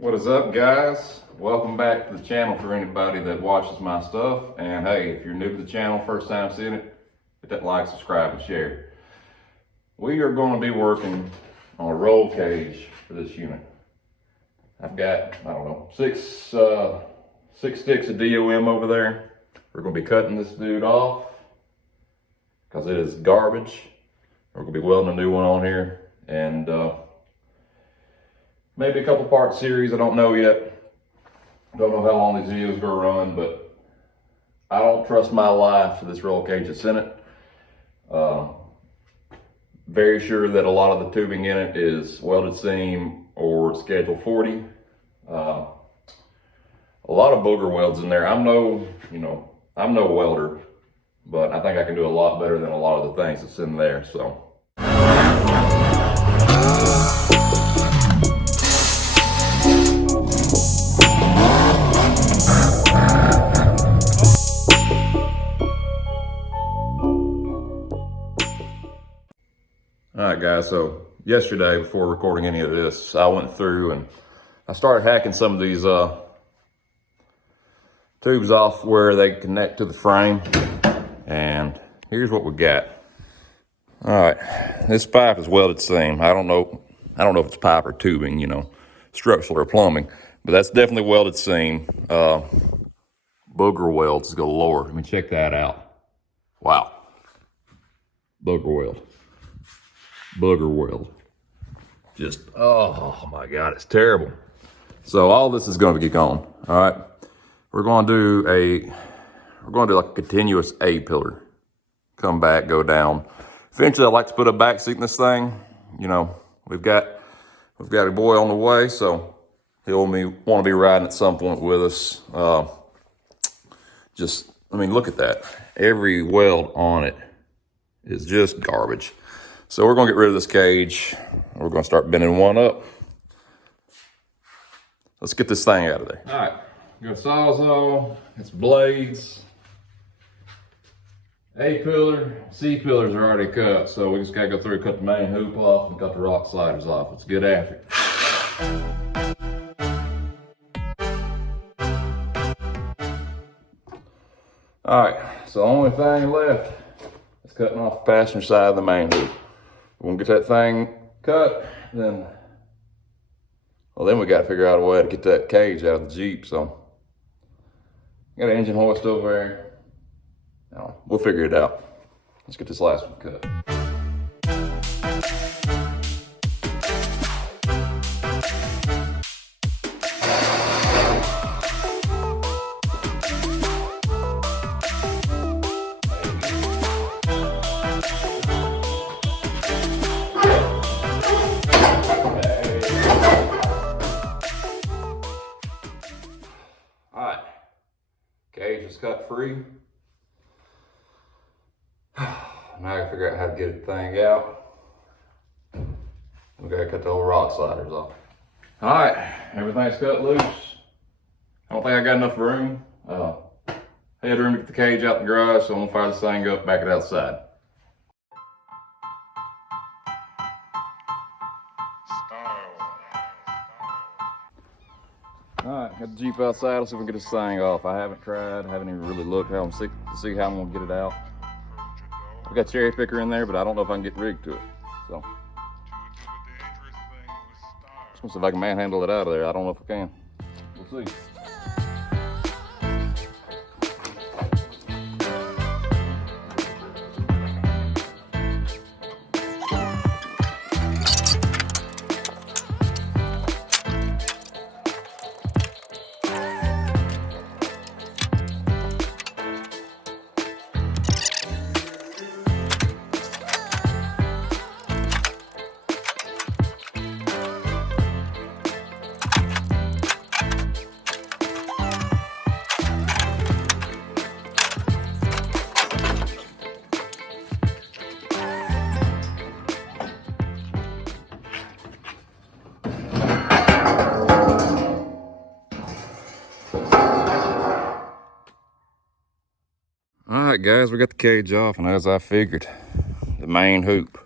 What is up, guys? Welcome back to the channel for anybody that watches my stuff. And hey, if you're new to the channel, first time seeing it, hit that like, subscribe, and share. We are going to be working on a roll cage for this unit. I've got, I don't know, six sticks of DOM over there. We're going to be cutting this dude off because it is garbage. We're going to be welding a new one on here, and maybe a couple part series, I don't know yet. Don't know how long these videos are gonna run, but I don't trust my life to this roll cage that's in it. Very sure that a lot of the tubing in it is welded seam or schedule 40. A lot of booger welds in there. I'm no welder, but I think I can do a lot better than a lot of the things that's in there, so. All right, guys, so yesterday, before recording any of this, I went through and I started hacking some of these tubes off where they connect to the frame, and here's what we got. All right, this pipe is welded seam. I don't know if it's pipe or tubing, structural or plumbing, but that's definitely welded seam. Booger welds galore. Let me check that out. Wow, booger weld. Booger weld. Just, oh my God, it's terrible. So all this is going to get gone. All right, we're going to do like a continuous A-pillar. Come back, go down. Eventually, I'd like to put a back seat in this thing. We've got a boy on the way, so he'll want to be riding at some point with us. Look at that. Every weld on it is just garbage. So we're gonna get rid of this cage. We're gonna start bending one up. Let's get this thing out of there. All right, got Sawzall, it's blades, A-pillar, C-pillars are already cut, so we just gotta go through and cut the main hoop off and cut the rock sliders off. Let's get after it. All right, so the only thing left is cutting off the passenger side of the main hoop. We're gonna get that thing cut, then we gotta figure out a way to get that cage out of the Jeep. So, got an engine hoist over there. We'll figure it out. Let's get this last one cut. Cage is cut free. Now I gotta figure out how to get the thing out. We gotta cut the old rock sliders off. All right, everything's cut loose. I don't think I got enough room. Headroom to get the cage out the garage, so I'm gonna fire this thing up, back it outside. All right, got the Jeep outside. Let's see if we can get this thing off. I haven't tried, haven't even really looked to see how I'm gonna get it out. We got cherry picker in there, but I don't know if I can get rigged to it. So, just want to see if I can manhandle it out of there. I don't know if I can. We'll see. All right, guys, we got the cage off, and as I figured, the main hoop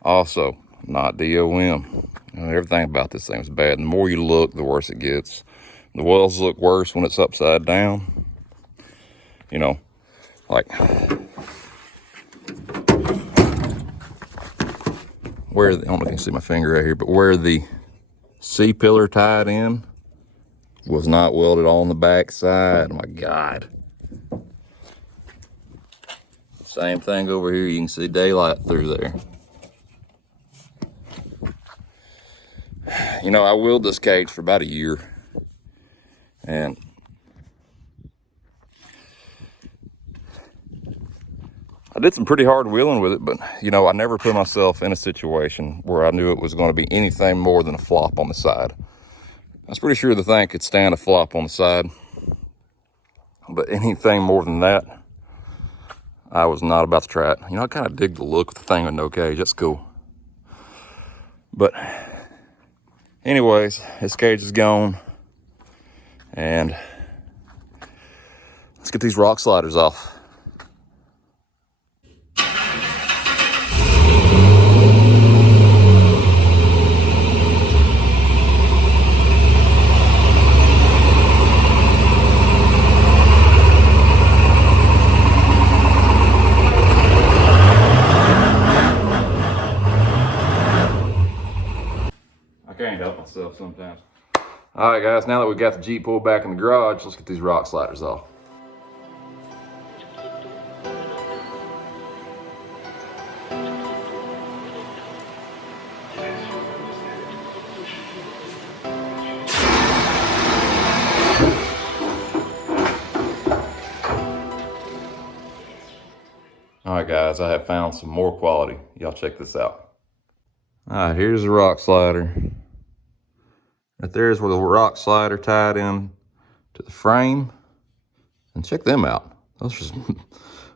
also not DOM. Everything about this thing is bad. The more you look, the worse it gets. The welds look worse when it's upside down. You know, like where, I don't know if you can see my finger right here, but where the C-pillar tied in was not welded on the back side. Oh my God. Same thing over here. You can see daylight through there. You know, I wheeled this cage for about a year, and I did some pretty hard wheeling with it, but you know, I never put myself in a situation where I knew it was going to be anything more than a flop on the side. I was pretty sure the thing could stand a flop on the side, but anything more than that, I was not about to try it. You know, I kind of dig the look of the thing with no cage. That's cool. But anyways, this cage is gone, and let's get these rock sliders off. I can't help myself sometimes. All right, guys, now that we got the Jeep pulled back in the garage, let's get these rock sliders off. All right, guys, I have found some more quality. Y'all check this out. All right, here's the rock slider. Right there's where the rock slider tied in to the frame. And check them out. Those are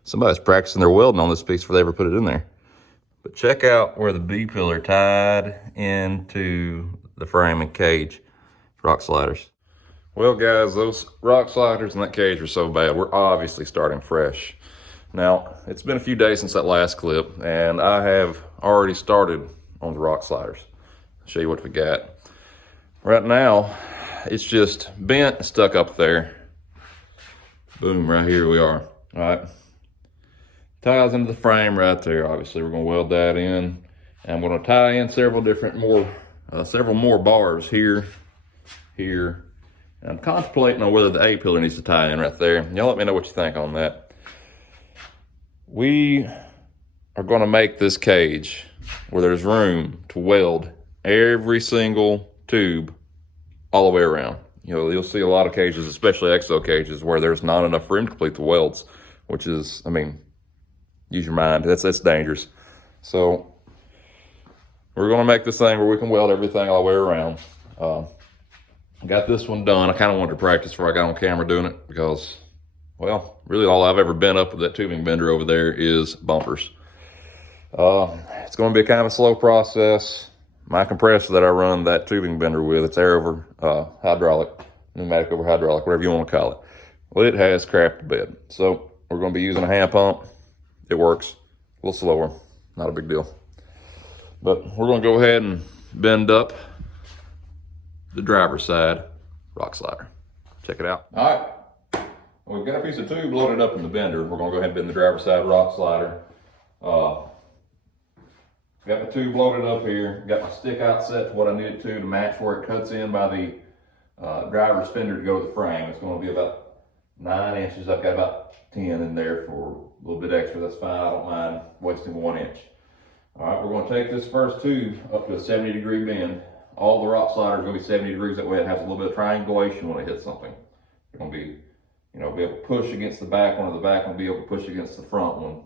somebody's practicing their welding on this piece before they ever put it in there. But check out where the B-pillar tied into the frame and cage rock sliders. Well, guys, those rock sliders and that cage are so bad. We're obviously starting fresh. Now, it's been a few days since that last clip, and I have already started on the rock sliders. I'll show you what we got. Right now, it's just bent and stuck up there. Boom, right here we are. All right. Ties into the frame right there. Obviously, we're gonna weld that in. And I'm gonna tie in several more bars here, here. And I'm contemplating on whether the A-pillar needs to tie in right there. Y'all let me know what you think on that. We are gonna make this cage where there's room to weld every single tube all the way around. You know, you'll see a lot of cages, especially EXO cages, where there's not enough room to complete the welds, which is, I mean, use your mind. That's dangerous. So we're gonna make this thing where we can weld everything all the way around. Got this one done. I kind of wanted to practice before I got on camera doing it because, well, really all I've ever been up with that tubing bender over there is bumpers. It's gonna be a kind of a slow process. My compressor that I run that tubing bender with, it's air over hydraulic, pneumatic over hydraulic, whatever you want to call it. Well, it has crapped the bed. So we're going to be using a hand pump. It works a little slower, not a big deal. But we're going to go ahead and bend up the driver's side rock slider. Check it out. All right. Well, we've got a piece of tube loaded up in the bender. We're going to go ahead and bend the driver's side rock slider. Got my tube loaded up here. Got my stick out set to what I need it to match where it cuts in by the driver's fender to go to the frame. It's going to be about 9 inches. I've got about 10 in there for a little bit extra. That's fine. I don't mind wasting 1 inch. All right, we're going to take this first tube up to a 70-degree bend. All the rock sliders are going to be 70 degrees. That way it has a little bit of triangulation when it hits something. It's going to be, you know, be able to push against the back one, of the back one be able to push against the front one,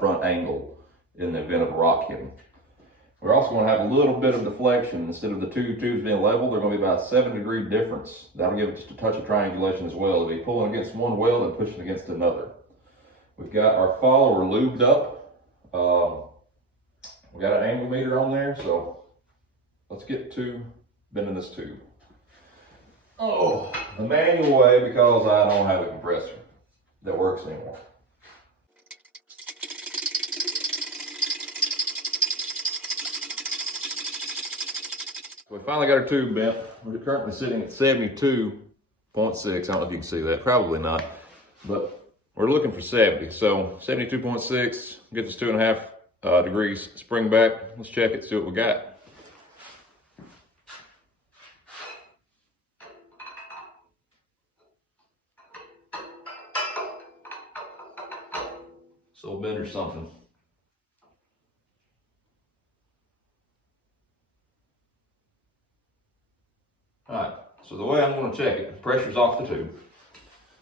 front angle, in the event of a rock hitting. We're also going to have a little bit of deflection. Instead of the two tubes being level, they're going to be about a 7-degree difference. That'll give it just a touch of triangulation as well. It'll be pulling against one weld and pushing against another. We've got our follower lubed up. We got an angle meter on there, so let's get to bending this tube. Oh, the manual way, because I don't have a compressor that works anymore. So we finally got our tube bent. We're currently sitting at 72.6. I don't know if you can see that, probably not, but we're looking for 70. So 72.6, get this 2.5 degrees spring back. Let's check it, see what we got. So bend or something. Alright, so the way I'm going to check it, pressure's off the tube.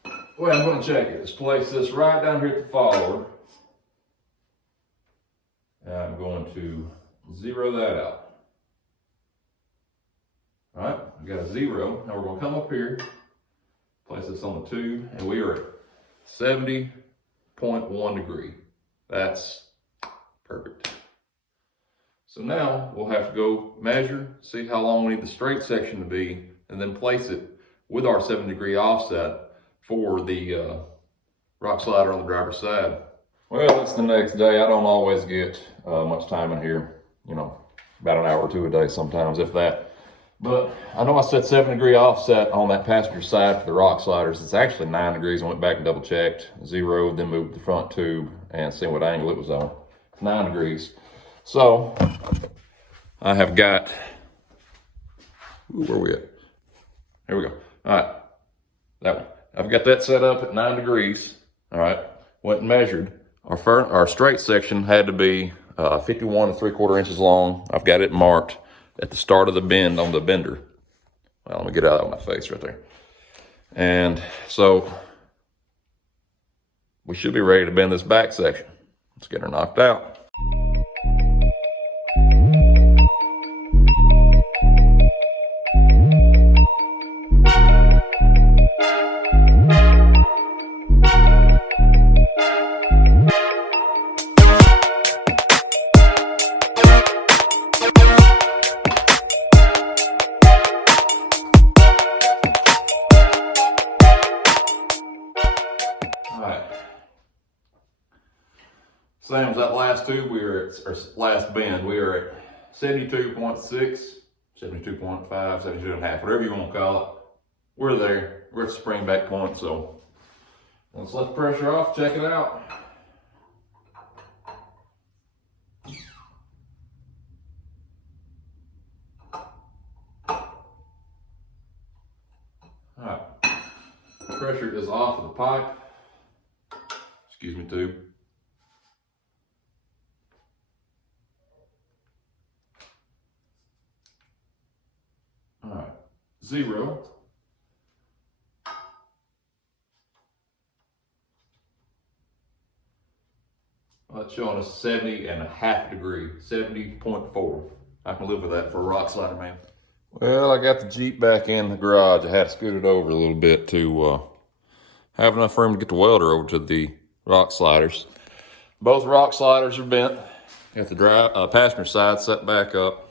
The way I'm going to check it is place this right down here at the follower. And I'm going to zero that out. Alright, we got a 0. Now we're going to come up here, place this on the tube, and we are at 70.1 degree. That's perfect. So now we'll have to go measure, see how long we need the straight section to be, and then place it with our 7-degree offset for the rock slider on the driver's side. Well, it's the next day. I don't always get much time in here, you know, about an hour or two a day sometimes, if that. But I know I set 7-degree offset on that passenger side for the rock sliders. It's actually 9 degrees. I went back and double checked, 0, then moved the front tube and see what angle it was on. It's 9 degrees. So I have got, where are we at? Here we go. All right, that one. I've got that set up at 9 degrees. All right, went and measured. Our straight section had to be 51 3/4 inches long. I've got it marked at the start of the bend on the bender. Well, let me get out of my face right there. And so we should be ready to bend this back section. Let's get her knocked out. Same as that last tube, we were at, or last bend, we were at 72.6, 72.5, 72.5, whatever you want to call it. We're there. We're at the spring back point, so let's let the pressure off, check it out. All right, pressure is off of the pipe. Excuse me, tube. All right, 0. Well, that's showing us 70.5 degree, 70.4. I can live with that for a rock slider, man. Well, I got the Jeep back in the garage. I had to scoot it over a little bit to have enough room to get the welder over to the rock sliders. Both rock sliders are bent. Got the passenger side set back up.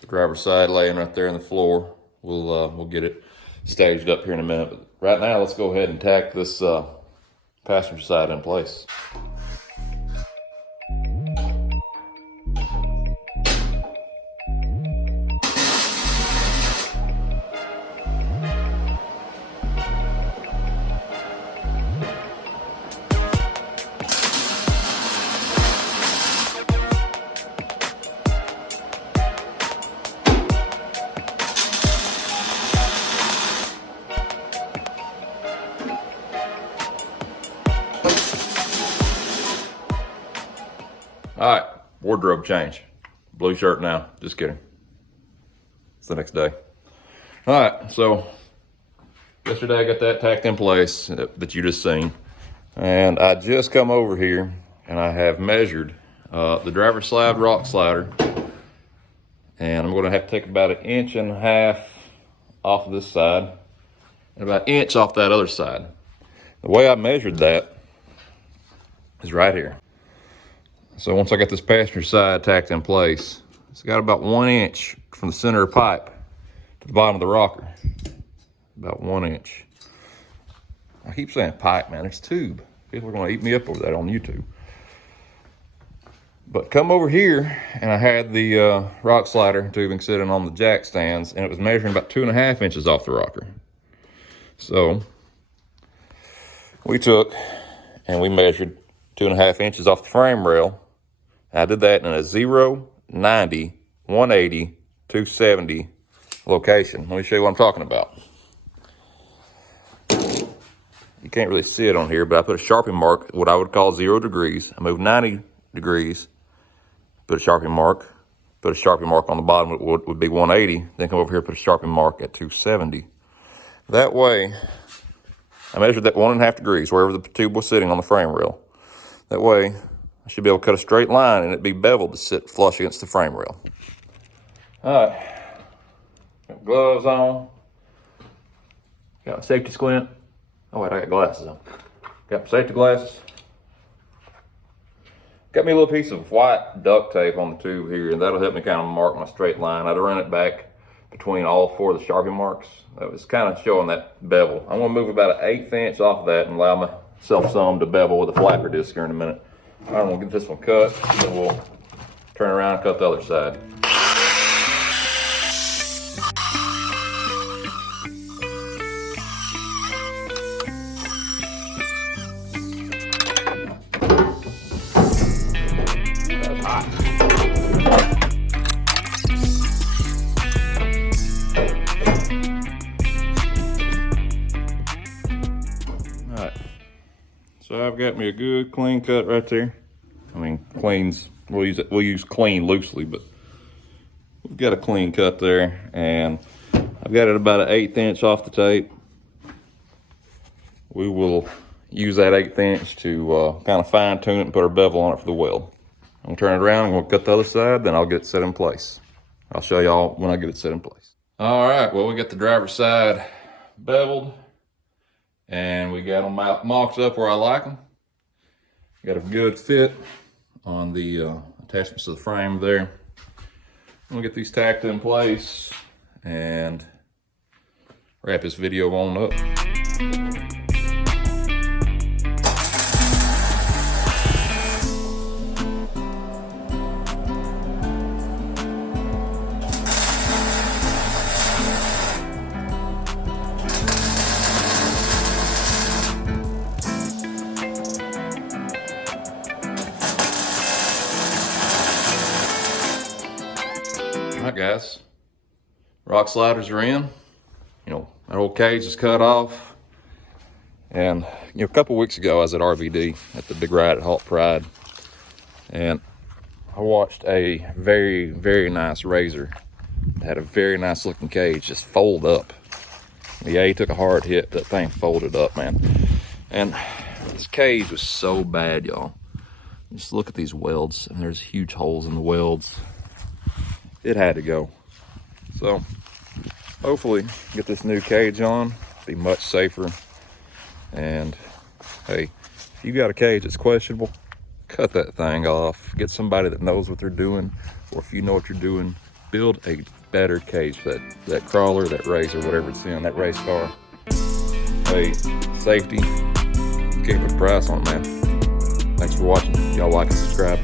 The driver's side laying right there on the floor. We'll get it staged up here in a minute. But right now, let's go ahead and tack this passenger side in place. All right, wardrobe change. Blue shirt now, just kidding. It's the next day. All right, so yesterday I got that tacked in place that you just seen. And I just come over here and I have measured the driver's side rock slider. And I'm gonna have to take about 1.5 inches off of this side and about 1 inch off that other side. The way I measured that is right here. So once I got this passenger side tacked in place, it's got about 1 inch from the center of the pipe to the bottom of the rocker. About 1 inch. I keep saying pipe, man, it's tube. People are gonna eat me up over that on YouTube. But come over here, and I had the rock slider tubing sitting on the jack stands, and it was measuring about 2.5 inches off the rocker. So we took and we measured 2.5 inches off the frame rail. I did that in a 0, 90, 180, 270 location. Let me show you what I'm talking about. You can't really see it on here, but I put a Sharpie mark, what I would call 0 degrees. I moved 90 degrees, put a Sharpie mark on the bottom would be 180, then come over here, put a Sharpie mark at 270. That way, I measured that 1.5 degrees, wherever the tube was sitting on the frame rail. That way, I should be able to cut a straight line and it'd be beveled to sit flush against the frame rail. All right, got gloves on. Got my safety squint. Oh wait, I got glasses on. Got my safety glasses. Got me a little piece of white duct tape on the tube here, and that'll help me kind of mark my straight line. I'd run it back between all 4 of the Sharpie marks. That was kind of showing that bevel. I'm gonna move about 1/8 inch off of that and allow myself some to bevel with a flapper disc here in a minute. All right, I'm gonna get this one cut, then we'll turn around and cut the other side. That's hot. All right, so I've got me a good clean cut right there. I mean, cleans, we'll use clean loosely, but we've got a clean cut there, and I've got it about 1/8 inch off the tape. We will use that 1/8 inch to kind of fine tune it and put our bevel on it for the weld. I'm gonna turn it around and we'll cut the other side, then I'll get it set in place. I'll show y'all when I get it set in place. All right, well, we got the driver's side beveled, and we got them mocked up where I like them. Got a good fit on the attachments to the frame there. I'm gonna get these tacked in place and wrap this video on up. All right, guys, rock sliders are in. You know, that old cage is cut off. And, you know, a couple weeks ago, I was at RVD at the big ride at Halt Pride. And I watched a very, very nice Razor. It had a very nice looking cage just fold up. Yeah, he took a hard hit, that thing folded up, man. And this cage was so bad, y'all. Just look at these welds, and there's huge holes in the welds. It had to go. So hopefully get this new cage on, be much safer. And hey, if you got a cage that's questionable, cut that thing off. Get somebody that knows what they're doing, or if you know what you're doing, build a better cage for that crawler, that Razor, whatever it's in, that race car. Hey, safety, can't put a price on it, man. Thanks for watching. Y'all like and subscribe.